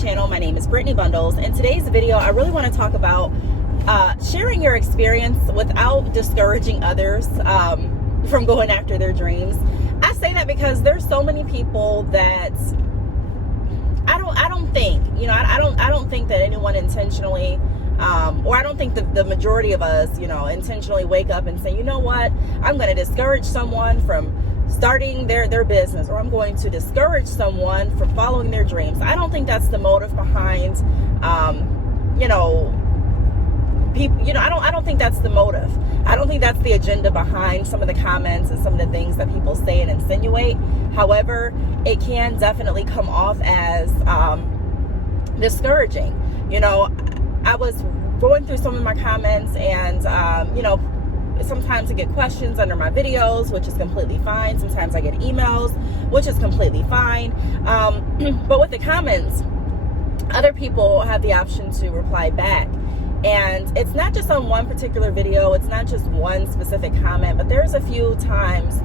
channel. My name is Brittney Bundles. In today's video, I really want to talk about sharing your experience without discouraging others from going after their dreams. I say that because there's so many people that I don't think that anyone intentionally, or I don't think the majority of us, intentionally wake up and say, you know what, I'm going to discourage someone from starting their business, or I'm going to discourage someone from following their dreams. I don't think that's the motive behind, people, I don't think that's the motive. I don't think that's the agenda behind some of the comments and some of the things that people say and insinuate. However, it can definitely come off as discouraging. I was going through some of my comments, and sometimes I get questions under my videos, which is completely fine. Sometimes I get emails, which is completely fine. But with the comments, other people have the option to reply back. And it's not just on one particular video. It's not just one specific comment, but there's a few times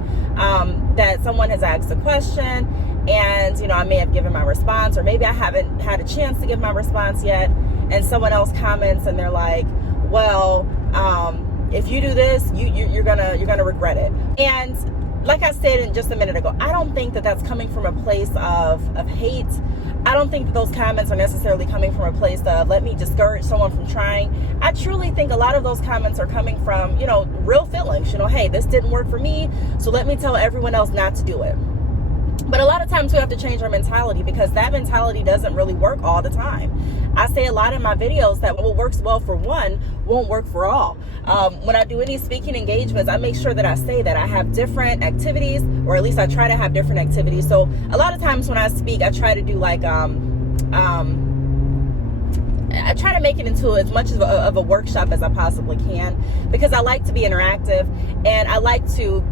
that someone has asked a question, and, I may have given my response, or maybe I haven't had a chance to give my response yet. And someone else comments and they're like, well, if you do this, you're gonna regret it. And like I said just a minute ago, I don't think that that's coming from a place of hate. I don't think that those comments are necessarily coming from a place of let me discourage someone from trying. I truly think a lot of those comments are coming from, real feelings. Hey, this didn't work for me, so let me tell everyone else not to do it. But a lot of times we have to change our mentality, because that mentality doesn't really work all the time. I say a lot in my videos that what works well for one won't work for all. When I do any speaking engagements, I make sure that I say that I have different activities, or at least I try to have different activities. So a lot of times when I speak, I try to do I try to make it into as much of a workshop as I possibly can, because I like to be interactive, and I like to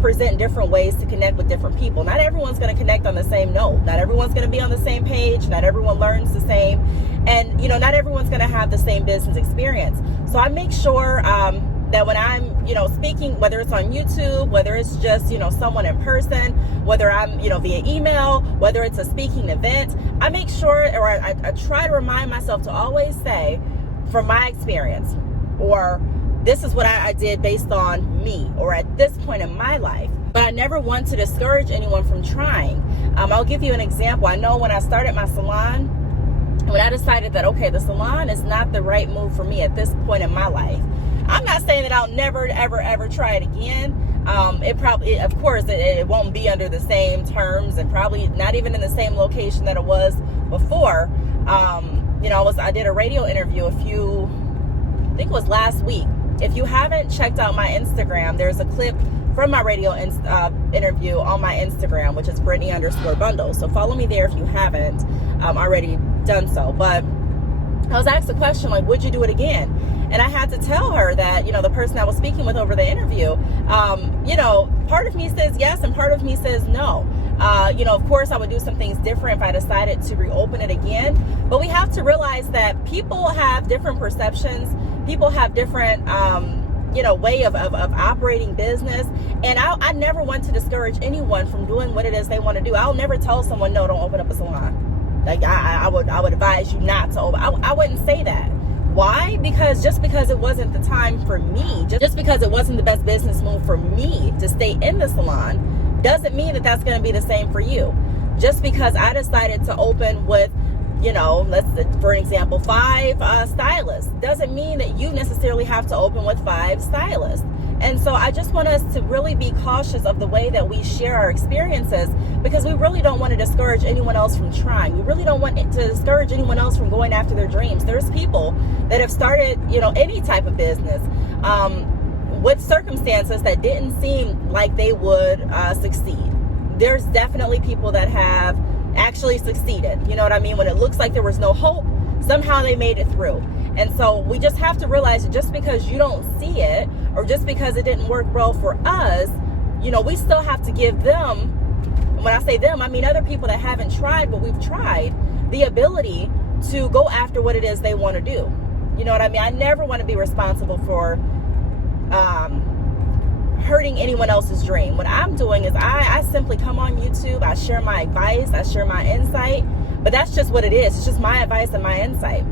present different ways to connect with different people. Not everyone's going to connect on the same note. Not everyone's going to be on the same page. Not everyone learns the same. And, not everyone's going to have the same business experience. So I make sure that when I'm, speaking, whether it's on YouTube, whether it's just, someone in person, whether I'm, via email, whether it's a speaking event, I make sure, or I try to remind myself to always say, from my experience, or this is what I did based on me, or at this point in my life. But I never want to discourage anyone from trying. I'll give you an example. I know when I started my salon, when I decided that, okay, the salon is not the right move for me at this point in my life. I'm not saying that I'll never, ever, ever try it again. Of course, it won't be under the same terms, and probably not even in the same location that it was before. I did a radio interview I think it was last week. If you haven't checked out my Instagram, there's a clip from my radio interview on my Instagram, which is Brittney_Bundles. So follow me there if you haven't already done so. But I was asked a question like, would you do it again? And I had to tell her that, the person I was speaking with over the interview, part of me says yes and part of me says no. Of course, I would do some things different if I decided to reopen it again. But we have to realize that people have different perceptions. People have different, way of operating business. And I never want to discourage anyone from doing what it is they want to do. I'll never tell someone, no, don't open up a salon. Like I would advise you not to open. I wouldn't say that. Why? Because just because it wasn't the time for me, just because it wasn't the best business move for me to stay in the salon, doesn't mean that that's going to be the same for you. Just because I decided to open with, for an example, 5 stylists, doesn't mean that you necessarily have to open with 5 stylists. And so I just want us to really be cautious of the way that we share our experiences, because we really don't want to discourage anyone else from trying. We really don't want to discourage anyone else from going after their dreams. There's people that have started, any type of business with circumstances that didn't seem like they would succeed. There's definitely people that have actually succeeded. You know what I mean? When it looks like there was no hope, somehow they made it through. And so we just have to realize that just because you don't see it, or just because it didn't work well for us, we still have to give them, when I say them, I mean other people that haven't tried what we've tried, the ability to go after what it is they want to do. You know what I mean? I never want to be responsible for hurting anyone else's dream. What I'm doing is I simply come on YouTube, I share my advice, I share my insight, But that's just what it is. It's just my advice and my insight.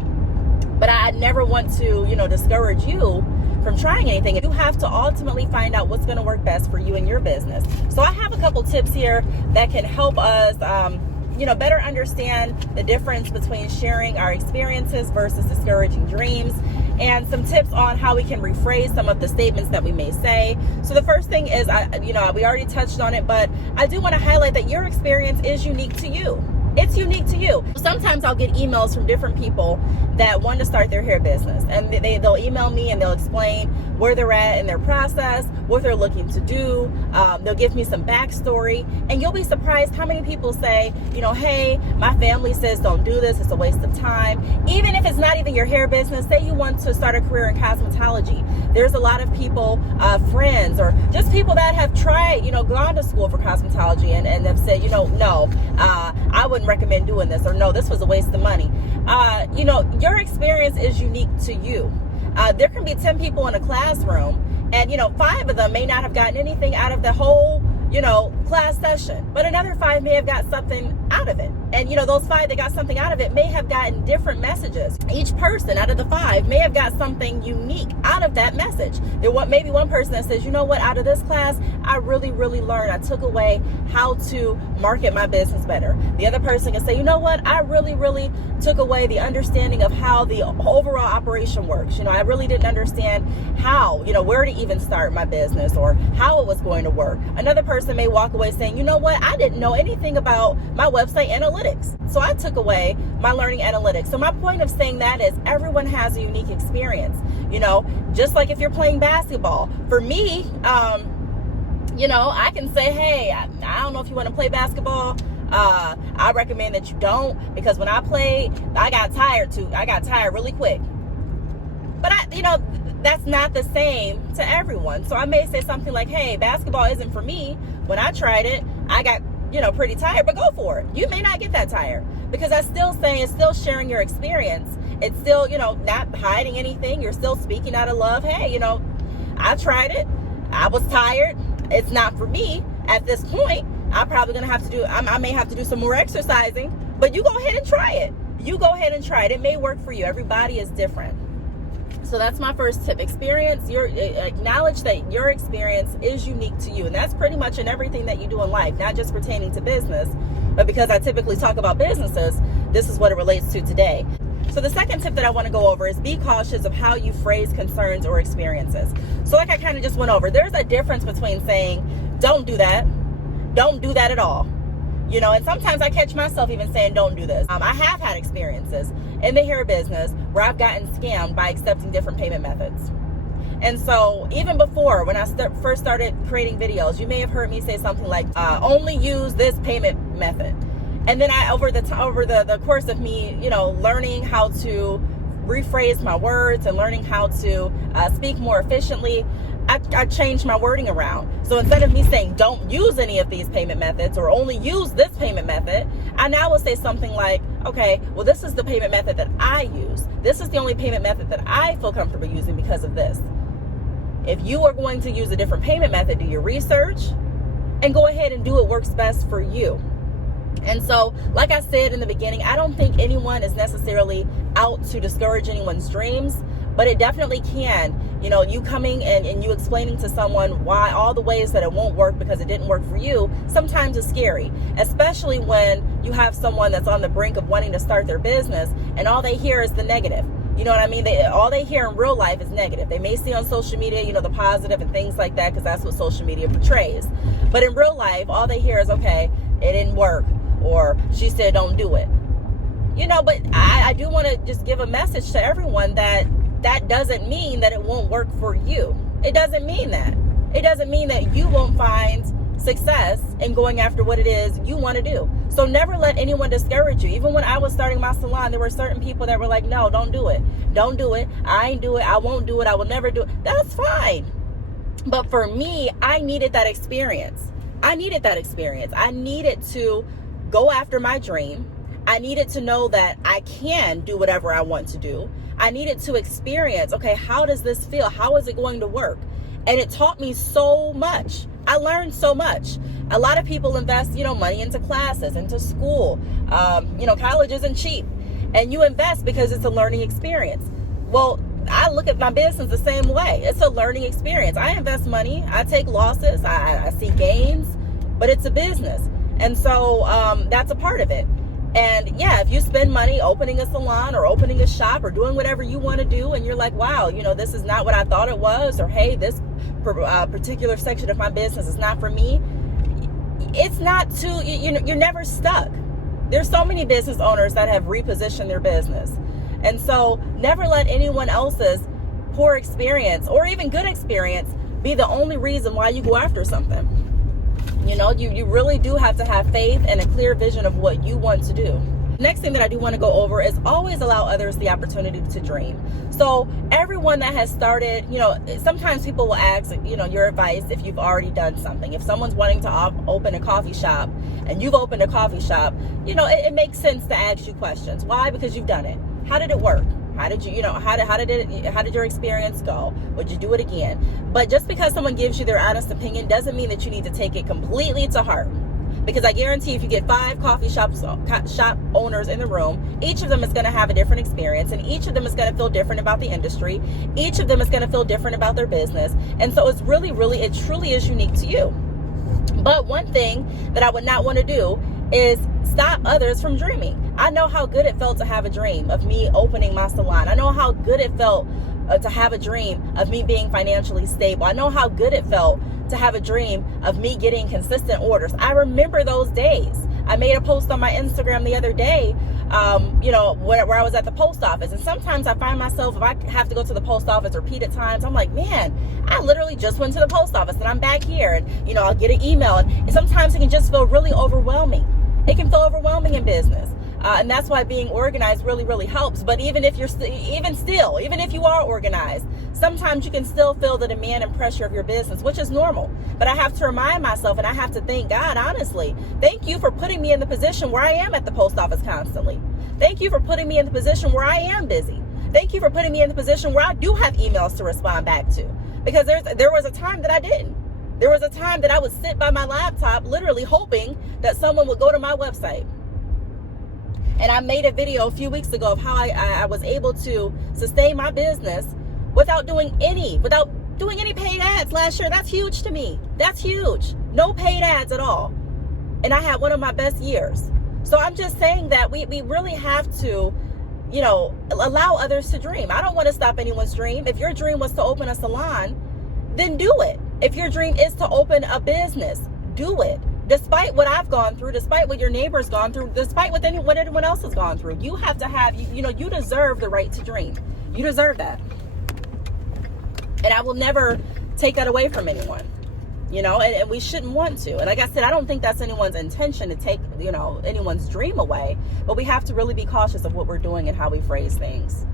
But I never want to, discourage you from trying anything. You have to ultimately find out what's going to work best for you and your business. So I have a couple tips here that can help us, better understand the difference between sharing our experiences versus discouraging dreams, and some tips on how we can rephrase some of the statements that we may say. So the first thing is, we already touched on it, but I do want to highlight that your experience is unique to you. It's unique to you. Sometimes I'll get emails from different people that want to start their hair business, and they'll email me and they'll explain where they're at in their process, what they're looking to do. They'll give me some backstory, and you'll be surprised how many people say, hey, my family says don't do this, it's a waste of time. Even if it's not even your hair business, say you want to start a career in cosmetology. There's a lot of people, friends, or just people that have tried, gone to school for cosmetology and have said, no, I wouldn't recommend doing this, or no, this was a waste of money. Your experience is unique to you. There can be 10 people in a classroom, and 5 of them may not have gotten anything out of the whole class session, but another 5 may have got something out of it. And those 5 that got something out of it may have gotten different messages. Each person out of the 5 may have got something unique out of that message. There was maybe one person that says, out of this class, I really, really learned. I took away how to market my business better. The other person can say, I really, really took away the understanding of how the overall operation works. I really didn't understand how, where to even start my business or how it was going to work. Another person may walk away saying, I didn't know anything about my website analytics. So I took away my learning analytics. So my point of saying that is everyone has a unique experience. Just like if you're playing basketball. For me, I can say, hey, I don't know if you want to play basketball. I recommend that you don't, because when I played, I got tired too. I got tired really quick. But that's not the same to everyone. So I may say something like, hey, basketball isn't for me. When I tried it, I got, pretty tired, but go for it. You may not get that tired, because that's still saying, it's still sharing your experience. It's still, not hiding anything. You're still speaking out of love. Hey, I tried it. I was tired. It's not for me at this point. I'm probably going to have to do, I may have to do some more exercising, but you go ahead and try it. You go ahead and try it. It may work for you. Everybody is different. So that's my first tip. Acknowledge that your experience is unique to you. And that's pretty much in everything that you do in life, not just pertaining to business, but because I typically talk about businesses, this is what it relates to today. So the second tip that I want to go over is be cautious of how you phrase concerns or experiences. So like I kind of just went over, there's a difference between saying, don't do that at all. And sometimes I catch myself even saying, don't do this. I have had experiences in the hair business where I've gotten scammed by accepting different payment methods. And so even before, when I first started creating videos, you may have heard me say something like, only use this payment method. And then over the course of me, learning how to rephrase my words and learning how to speak more efficiently, I changed my wording around. So instead of me saying don't use any of these payment methods or only use this payment method, I now will say something like, okay, well, this is the payment method that I use. This is the only payment method that I feel comfortable using because of this. If you are going to use a different payment method, do your research and go ahead and do what works best for you. And so, like I said in the beginning, I don't think anyone is necessarily out to discourage anyone's dreams, but it definitely can. You coming and you explaining to someone why all the ways that it won't work because it didn't work for you, sometimes it's scary, especially when you have someone that's on the brink of wanting to start their business and all they hear is the negative. You know what I mean? All they hear in real life is negative. They may see on social media, the positive and things like that, because that's what social media portrays. But in real life, all they hear is, okay, it didn't work, or she said don't do it. But I do want to just give a message to everyone that doesn't mean that it won't work for you. It doesn't mean that. It doesn't mean that you won't find success in going after what it is you want to do. So never let anyone discourage you. Even when I was starting my salon, there were certain people that were like, no, don't do it. Don't do it. I ain't do it. I won't do it. I will never do it. That's fine. But for me, I needed that experience. I needed to go after my dream. I needed to know that I can do whatever I want to do. I needed to experience, okay, how does this feel? How is it going to work? And it taught me so much. I learned so much. A lot of people invest, money into classes, into school. College isn't cheap. And you invest because it's a learning experience. Well, I look at my business the same way. It's a learning experience. I invest money. I take losses. I see gains. But it's a business. And so that's a part of it. And yeah, if you spend money opening a salon or opening a shop or doing whatever you want to do, and you're like, wow, this is not what I thought it was, or hey, this particular section of my business is not for me, it's not you're never stuck. There's so many business owners that have repositioned their business. And so never let anyone else's poor experience or even good experience be the only reason why you go after something. You really do have to have faith and a clear vision of what you want to do. Next thing that I do want to go over is always allow others the opportunity to dream. So everyone that has started, sometimes people will ask, your advice if you've already done something. If someone's wanting to open a coffee shop and you've opened a coffee shop, it makes sense to ask you questions. Why? Because you've done it. How did it work? How did you, how did your experience go? Would you do it again? But just because someone gives you their honest opinion doesn't mean that you need to take it completely to heart. Because I guarantee if you get 5 coffee shop owners in the room, each of them is going to have a different experience, and each of them is going to feel different about the industry. Each of them is going to feel different about their business. And so it's it truly is unique to you. But one thing that I would not want to do is stop others from dreaming. I know how good it felt to have a dream of me opening my salon. I know how good it felt to have a dream of me being financially stable. I know how good it felt to have a dream of me getting consistent orders. I remember those days. I made a post on my Instagram the other day, where I was at the post office. And sometimes I find myself, if I have to go to the post office repeated times, I'm like, man, I literally just went to the post office and I'm back here. And, I'll get an email. And sometimes it can just feel really overwhelming. It can feel overwhelming in business. And that's why being organized really, really helps. But even if you are organized, sometimes you can still feel the demand and pressure of your business, which is normal. But I have to remind myself, and I have to thank God, honestly, thank you for putting me in the position where I am at the post office constantly. Thank you for putting me in the position where I am busy. Thank you for putting me in the position where I do have emails to respond back to. Because there was a time that I didn't. There was a time that I would sit by my laptop, literally hoping that someone would go to my website. And I made a video a few weeks ago of how I was able to sustain my business without doing any paid ads last year. That's huge to me. That's huge. No paid ads at all. And I had one of my best years. So I'm just saying that we really have to, allow others to dream. I don't want to stop anyone's dream. If your dream was to open a salon, then do it. If your dream is to open a business, do it. Despite what I've gone through, despite what your neighbor's gone through, despite what anyone else has gone through, you have to have, you deserve the right to dream. You deserve that. And I will never take that away from anyone, and we shouldn't want to. And like I said, I don't think that's anyone's intention to take, anyone's dream away, but we have to really be cautious of what we're doing and how we phrase things.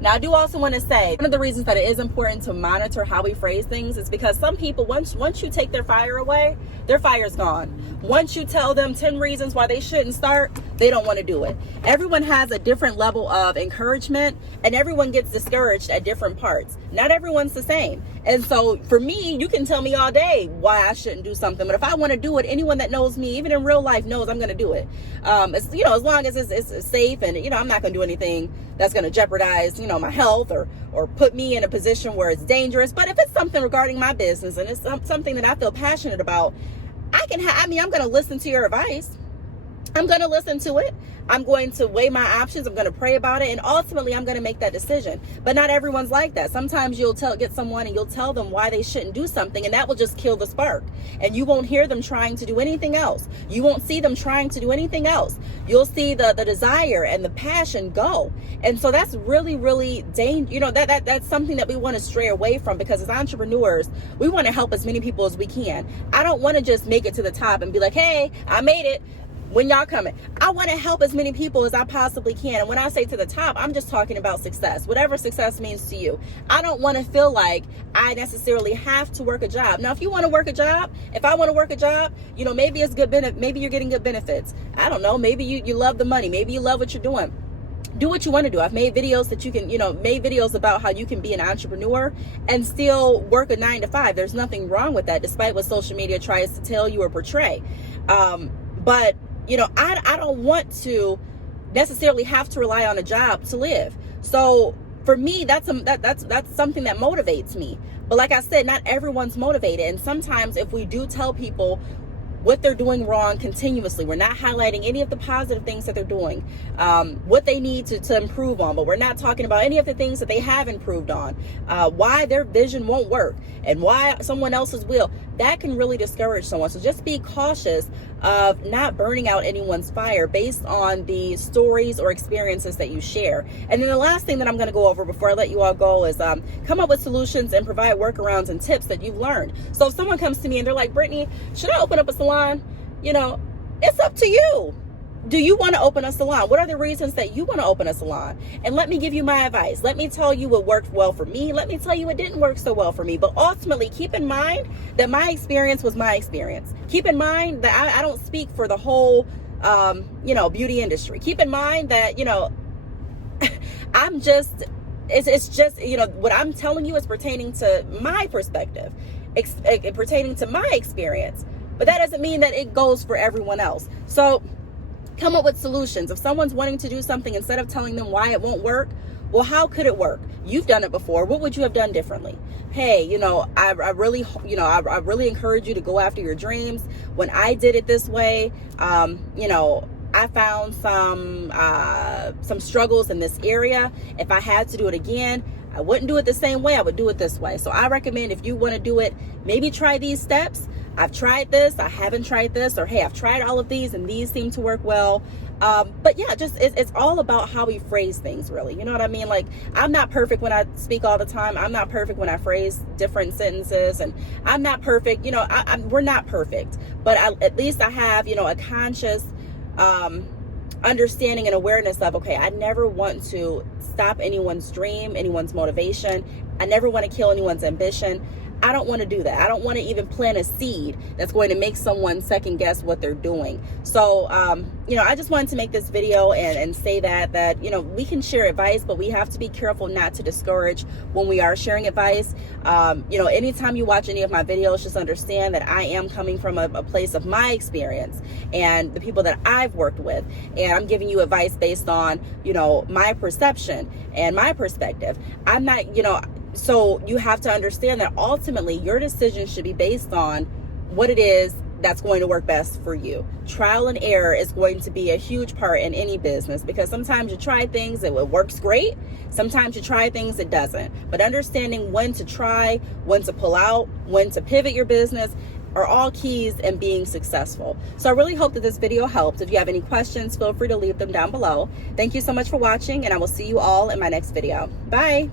Now, I do also want to say, one of the reasons that it is important to monitor how we phrase things is because some people, once you take their fire away, their fire's gone. Once you tell them 10 reasons why they shouldn't start, they don't want to do it. Everyone has a different level of encouragement, and everyone gets discouraged at different parts. Not everyone's the same. And so for me, you can tell me all day why I shouldn't do something, but if I want to do it, anyone that knows me, even in real life, knows I'm going to do it. As long as it's safe, and I'm not going to do anything that's going to jeopardize my health or put me in a position where it's dangerous. But if it's something regarding my business and it's something that I feel passionate about, I'm going to listen to your advice. I'm going to listen to it. I'm going to weigh my options. I'm going to pray about it. And ultimately, I'm going to make that decision. But not everyone's like that. Sometimes you'll get someone and you'll tell them why they shouldn't do something, and that will just kill the spark. And you won't hear them trying to do anything else. You won't see them trying to do anything else. You'll see the desire and the passion go. And so that's really, really dangerous. That's something that we want to stray away from, because as entrepreneurs, we want to help as many people as we can. I don't want to just make it to the top and be like, hey, I made it. When y'all coming? I want to help as many people as I possibly can. And when I say to the top, I'm just talking about success, whatever success means to you. I don't want to feel like I necessarily have to work a job. Now, if you want to work a job, if I want to work a job, maybe it's good benefit. Maybe you're getting good benefits. I don't know. Maybe you love the money. Maybe you love what you're doing. do what you want to do. I've made videos that you can, made videos about how you can be an entrepreneur and still work a 9 to 5. There's nothing wrong with that, despite what social media tries to tell you or portray. But I don't want to necessarily have to rely on a job to live. So for me, that's something that motivates me. But like I said, not everyone's motivated. And sometimes if we do tell people what they're doing wrong continuously, we're not highlighting any of the positive things that they're doing, what they need to improve on, but we're not talking about any of the things that they have improved on, why their vision won't work and why someone else's will. That can really discourage someone. So just be cautious of not burning out anyone's fire based on the stories or experiences that you share. And then the last thing that I'm going to go over before I let you all go is come up with solutions and provide workarounds and tips that you've learned. So if someone comes to me and they're like, Brittney, should I open up a salon? It's up to you. Do you want to open a salon? What are the reasons that you want to open a salon? And let me give you my advice. Let me tell you what worked well for me. Let me tell you what didn't work so well for me. But ultimately, keep in mind that my experience was my experience. Keep in mind that I don't speak for the whole, beauty industry. Keep in mind that, I'm just, it's just, what I'm telling you is pertaining to my perspective, pertaining to my experience. But that doesn't mean that it goes for everyone else. So come up with solutions. If someone's wanting to do something, instead of telling them why it won't work, well, how could it work? You've done it before. What would you have done differently? Hey, I really encourage you to go after your dreams. When I did it this way, I found some struggles in this area. If I had to do it again, I wouldn't do it the same way. I would do it this way. So I recommend, if you want to do it, maybe try these steps. I've tried this, I haven't tried this, or hey, I've tried all of these and these seem to work well. But yeah, it's all about how we phrase things, really. You know what I mean? Like, I'm not perfect when I speak all the time. I'm not perfect when I phrase different sentences, and I'm not perfect. We're not perfect, but at least I have, a conscious understanding and awareness of, okay, I never want to stop anyone's dream, anyone's motivation. I never want to kill anyone's ambition. I don't want to do that. I don't want to even plant a seed that's going to make someone second guess what they're doing. So, I just wanted to make this video and say that, we can share advice, but we have to be careful not to discourage when we are sharing advice. Anytime you watch any of my videos, just understand that I am coming from a place of my experience and the people that I've worked with. And I'm giving you advice based on, my perception and my perspective. I'm not, so you have to understand that ultimately your decision should be based on what it is that's going to work best for you. Trial and error is going to be a huge part in any business, because sometimes you try things and it works great. Sometimes you try things it doesn't. But understanding when to try, when to pull out, when to pivot your business are all keys in being successful. So I really hope that this video helped. If you have any questions, feel free to leave them down below. Thank you so much for watching, and I will see you all in my next video. Bye.